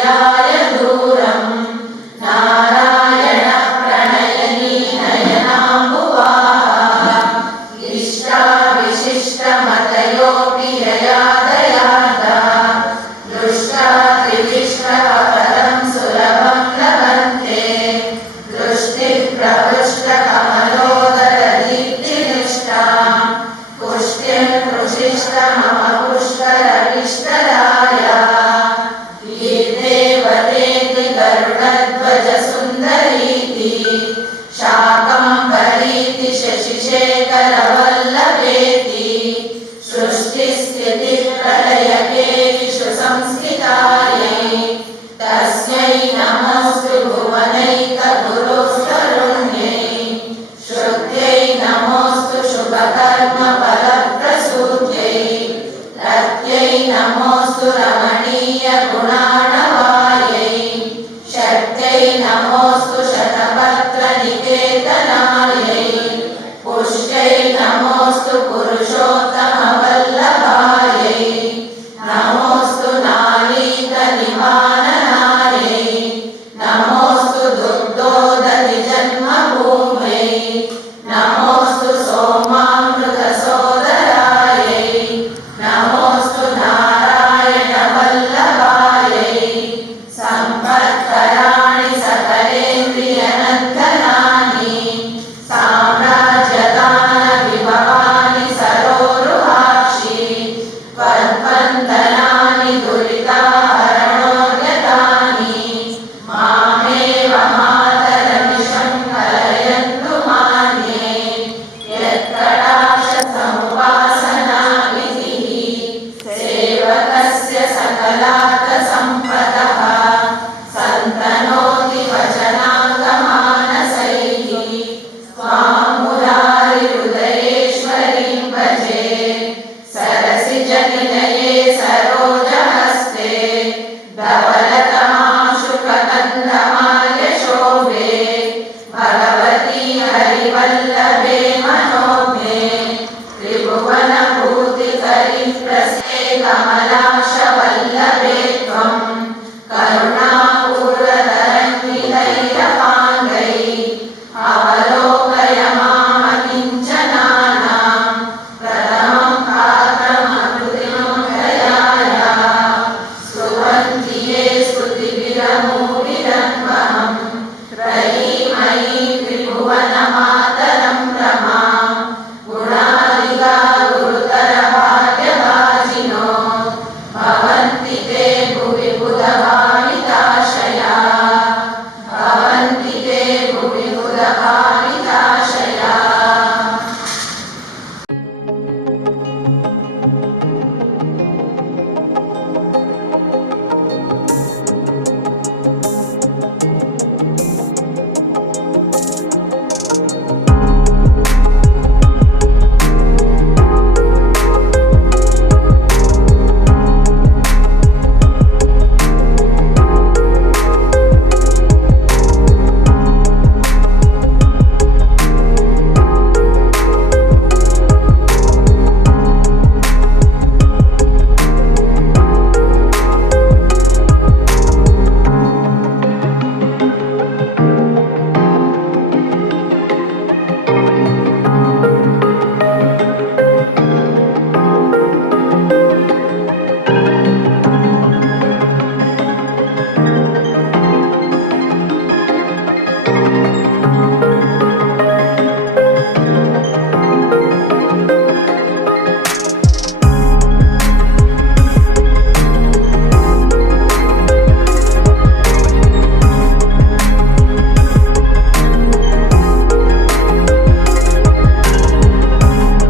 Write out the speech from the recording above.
श्रियाय दूरं नारायण प्रणयनी नयनाम्बुवाः इष्टा विशिष्टमतयोऽपि यया दयाता दृष्टा त्रिविष्टपदं सुलभं लभन्ते दृष्टिः प्रहृष्टकमलोदरदीप्तिनिष्ठां पुष्ट्यं कृशिष्टमम पुष्करविष्टराया देवतेति गरुडध्वजसुन्दरीति शाकम्भरीति शशिशेखरवल्लभेति सृष्टिस्थितिप्रलयकेषु संस्थितायै तस्यै नमोऽस्तु भुवनैकगुरुस्तरुण्यै श्रुत्यै नमोऽस्तु शुभकर्मफलप्रसूत्यै रत्यै नमोऽस्तु रमणीयगुणाणवायै शक्त्यै नमोऽस्तु शतपत्रनिकेतनायै पुष्ट्यै नमोऽस्तु पुरुषोत्तमवल्लभायै नमोऽस्तु नालीतनिवाननायै नमोऽस्तु दुग्धोदधिजन्मभूम्यै नमोऽस्तु सोमामृतसोदरायै नमोऽस्तु नारायणवल्लभायै सम्पत्कराणि सकलेन्द्रियनन्दनानि साम्राज्यदानविभवानि सरोरुहाक्षि त्वद्वन्दनानि दुरिताहरणोद्यतानि मामेव मातरमिषं कलयन्तु मान्ये यत्कटाक्षसमुपासनाविधिः सेवकस्य सकलार्थसम्पदः सन्तनोति वचनाङ्गमानसैः त्वां मुरारिहृदयेश्वरीं भजे सरसिजनिलये सरोजहस्ते धवलतमाशुकगन्धमाल्यशोभे भगवती हरिवल्लभे मनोज्ञे त्रिभुवनभूतिकरी प्रसे कमलाशवल्लभे त्वं करुणापूर्वतरङ्गितैरपाङ्गैः अवलोकय मामकिञ्चनानां प्रथमं पात्रमकृतिं दयायाः स्तुवन्ति ये स्तुतिभिरमूभिरन्वहं त्रयीमयी त्रिभुवनमातरं रमां गुणादिगा गुरुतरभाग्यभाजिनो भवन्ति ते भुवि बुधभाविता